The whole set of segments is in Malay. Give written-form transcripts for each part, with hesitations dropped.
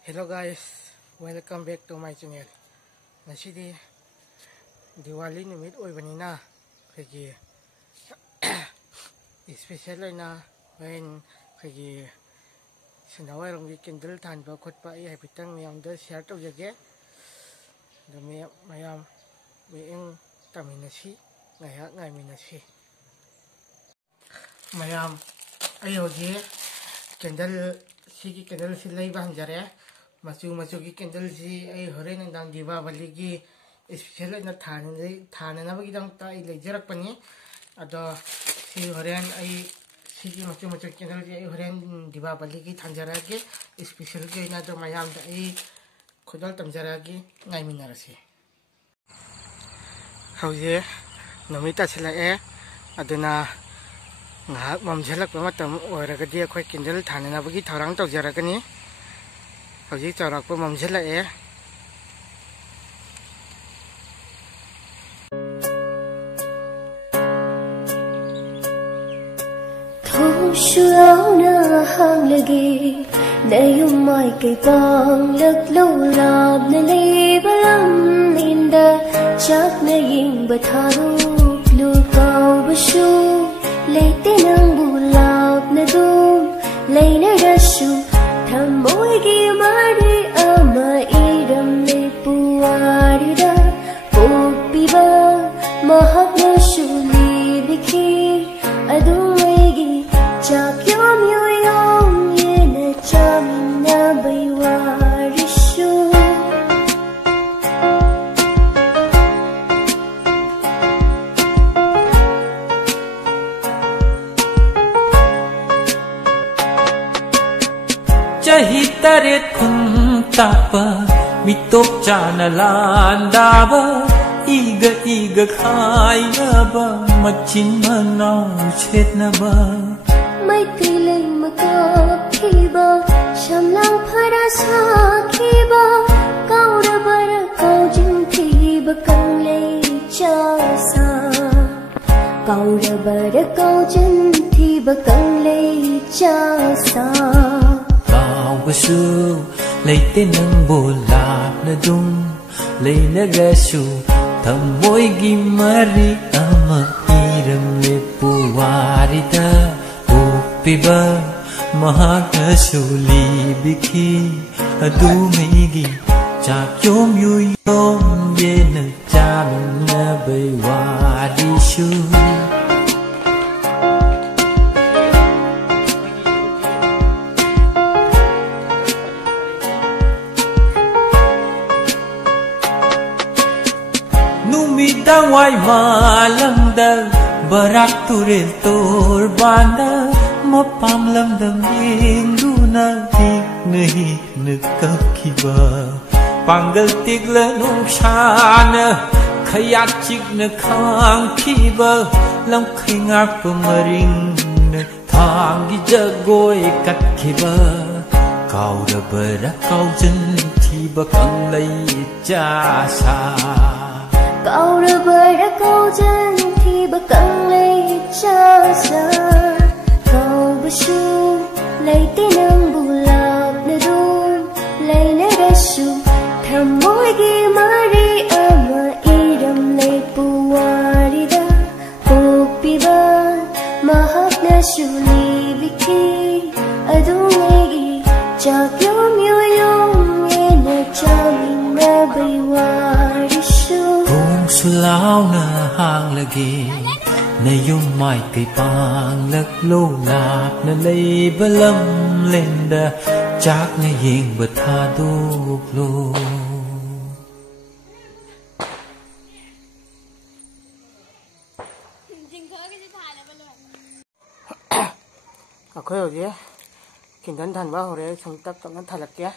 Hello guys, welcome back to my channel. Nasidi Diwali numit oibanina kagi special na when kagi sinaway rong candle than ba khotpa ai pitang mayam da share to jage da mayam being taminasi ngaya ngai minasi mayam ayo je candle sigi candle si lay bang jare macu ki candle si ay hore nang Diwali gi special na thana na bagi dang ta ilay jarak pani ado si horean ay sigi macu candle si ay horean Diwali gi thanjara ge special ge na do mayam da ay khodal tamjara gi ngai minarasi hauye namita sila aduna ngahak mamjelak matam oiragadi akhoi candle thana bagi thorang tawjaragani hauji chawrak pa mamjelak Shuauna hang lagi nayum mai kai pang lak lo rab na lay balam ninda chak na ying batharu lu kau bashu leite nang bulab na dum lay na rashu thamoy gi mari ama iram le puari da popiba mahak na shuli bikhi adum Chak yom yom yena chamin na baywarishu Chahi taret kun tapa mitop chana landaba iga khaya ba machin manau chetna ba Mai tilay makap kiba Shamlang para sa kiba Kaura bara kau jintiba kang lay chasa Kaura bara kau jintiba kang lay chasa Kau basu leite nang bolap na dum lay nagasu thamoy gi mari ama iram le puwarida Piba mahaka suli bikhi adumegi chak yom yena chamin na baywarishu Numidang wai malangda barak turil torbanda mapam lamdam yengduna hik nakap kiba panggal tigla nungshana khayat chik na khang kiba lam khingak pamaring na thangi jagoy kat kiba kaura bara kaujan thiba kanglai chasa Kaura bara kaujan thiba kanglai chasa Bashu leite nang bulab na dum lay na rashu thamoy gi mari ama iram lay puwari da popiba mahak na shuli bikhi adumay gi chak yom yena chamin na baywarishu Kung sulaw na hang lagi na yung mai kay pang lak lo lap na lay balam lenda chak na ying bataduk lo akhoi hoje kindan than ba hore samtak tamna thalak kya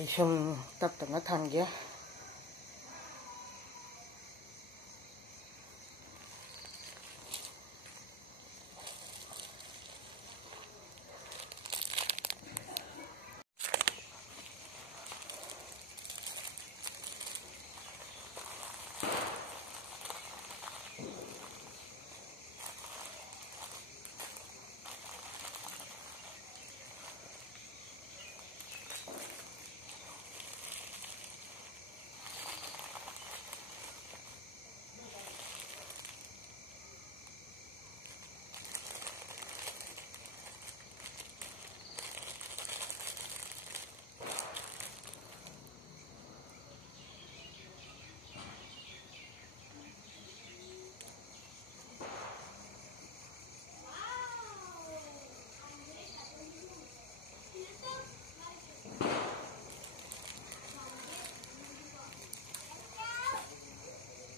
Ay sum tap tengah thang ya.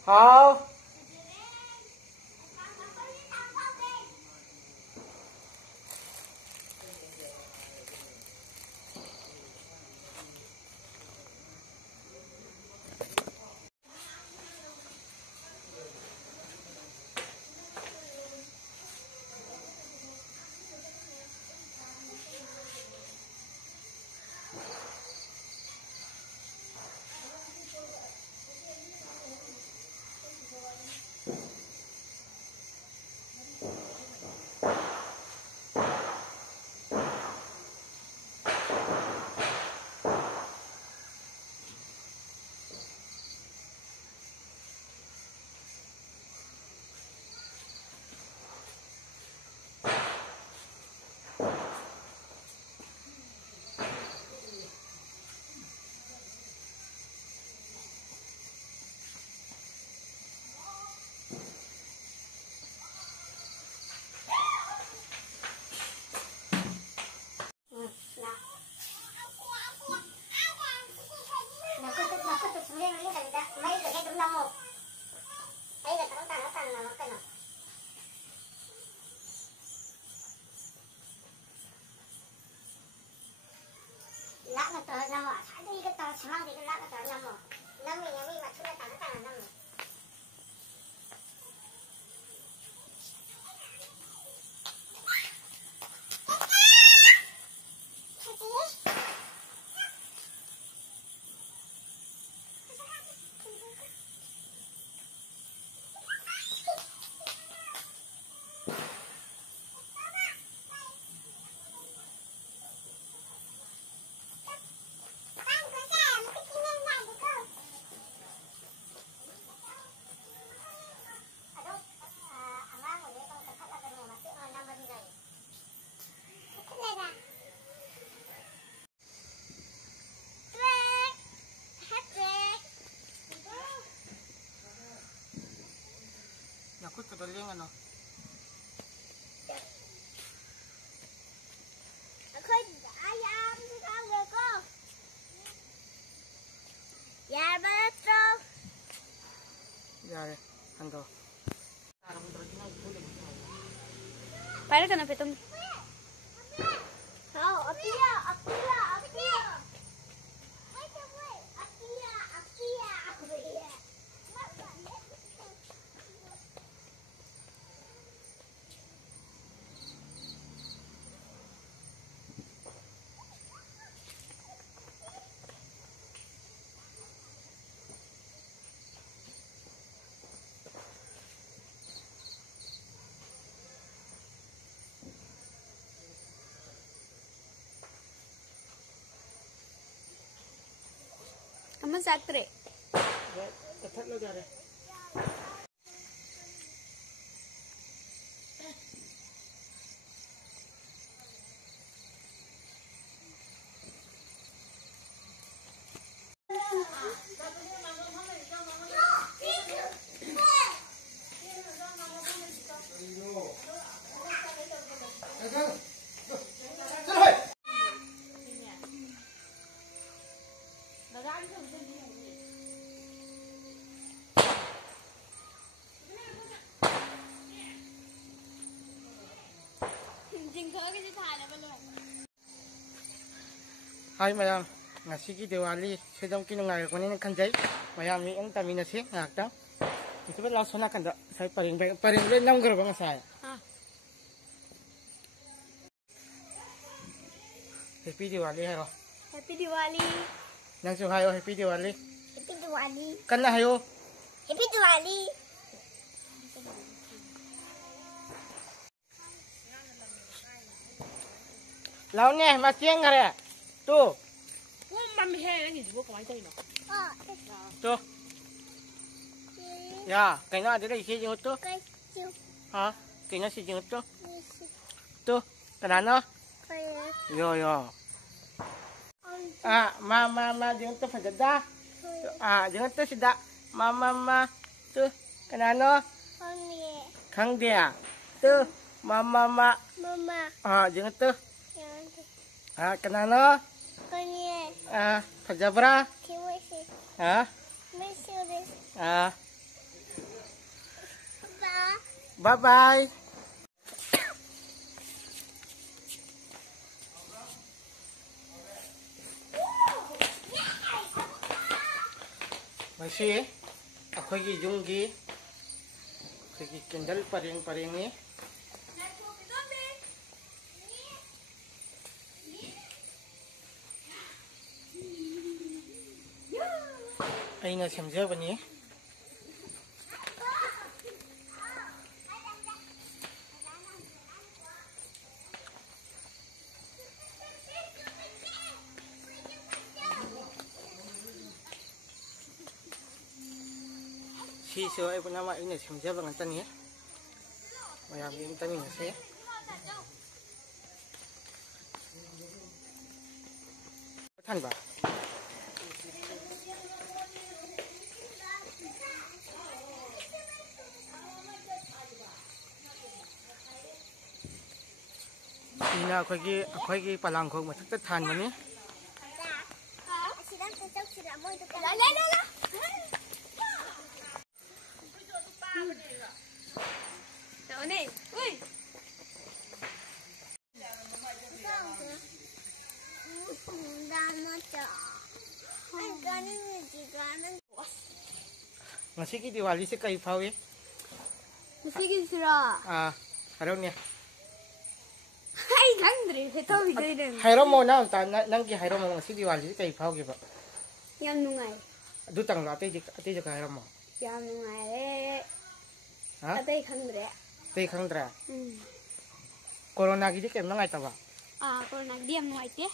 Hao. Nyakut ke daling ano? Aku ayam di kamar ko. Ya betul. Yare, ando. Para ka na pitong. Oh, apiya. Kamu saktre. Ya, ketat lo jare. Hai madam. Ngasigi Diwali sedang kinungai ko nini kanjay mayami ang taminasi ngakta itu bet langsung nakanda saya paling bet nang gero bang saya Happy Diwali hayo Happy Diwali. nang su hayo Happy Diwali Happy Diwali. kan na hayo Happy Diwali. lao nè masih ngare tuh mami he nang hizo ko mai tayo no. tuh ya kayaknya ada lagi sih tuh ha kayaknya sih tuh kenapa yo mama jangan tuh fajadah jangan tuh sudah mama tuh kenapa kang dia tuh mama jangan tuh kenapa fajabra bye bye masih ako'y yunggi ako'y kendal paring ni ay na samjay ba ni si so ay nama ini samjay ba ngantan ni mayami ang tamin kasi tan ba Ina ako'y palangkog matakta tan ba ni Masih Diwali sih kayak pau ya Masih sira. Haraw niya Hai gandre, heto bigay din. haraw mo na nanggi haraw mo masih Diwali sih kayak pau gitu Yang nungay. dutang lo ate juga haraw mo Yang nungay. ha Atay kandre. tay kangdra corona gidi kayak nangay tawa Kalau nagdiam nungay tiya.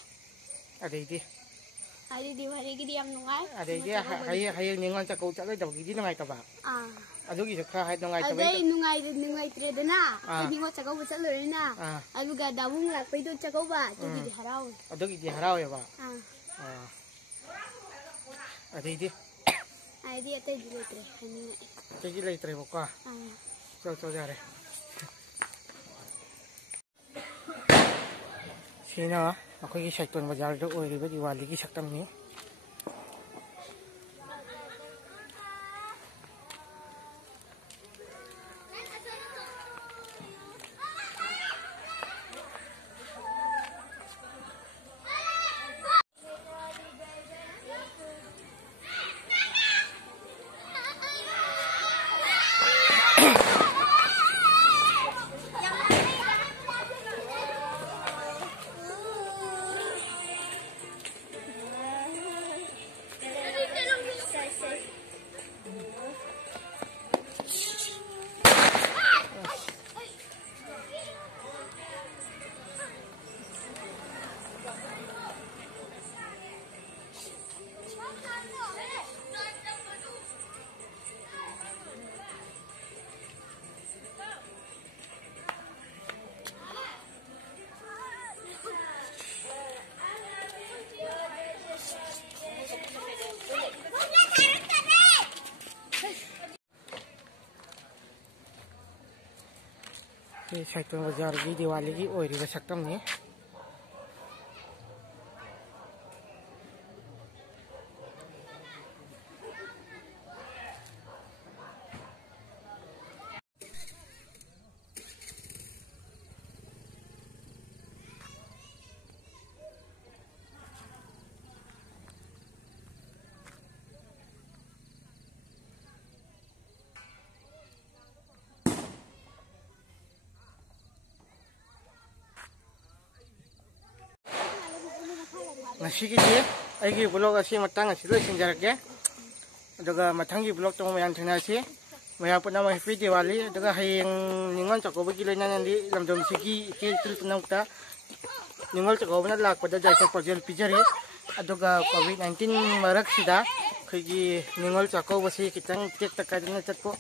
ada ini Ada Diwali gidi yang nungay. ada ini hayal ningon sa kau cakap daw gidi nangay tawa aduh gitu kah hayal nangay tawa Aday nungay trade na. Hindi mo tsakaw ba sa lori na. Alu ga dawong lakpay doon tsakaw ba. Ito gidi haraw. aduh gidi haraw ya ba ada ini Ay di atay di litre. Hani. jadi lagi terima kah so jare sino ako gi shaiton bazaar do oy riba Diwali gi saktam ni ये शैतान बाजार की दिवाली की ओरी बस सकता हूँ ngasigiye aigi blog asi matang asi loisinjarake aduga mathangi blog tong mayan thanasi maya punama happy Diwali aduga hayeng ningon chakobagi loinan di lamdom sigi ikil punamta ningon chakobana lakpada jaisa projel pijari aduga COVID-19 maraksida khigi ningon chakobasi kitang tek takadina chatpo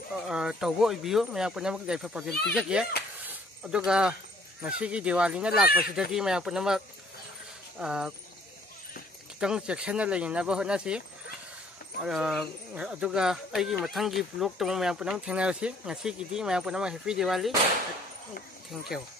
tawbo ibiyo maya punama jaisa projel pijake aduga ngasigi Diwali na lakpasidadi maya punama kitang section na lainaba honasi aduga aigi mathangi blog tong maya punam thenarasi ngasi gidi maya punama happy Diwali. Thank you.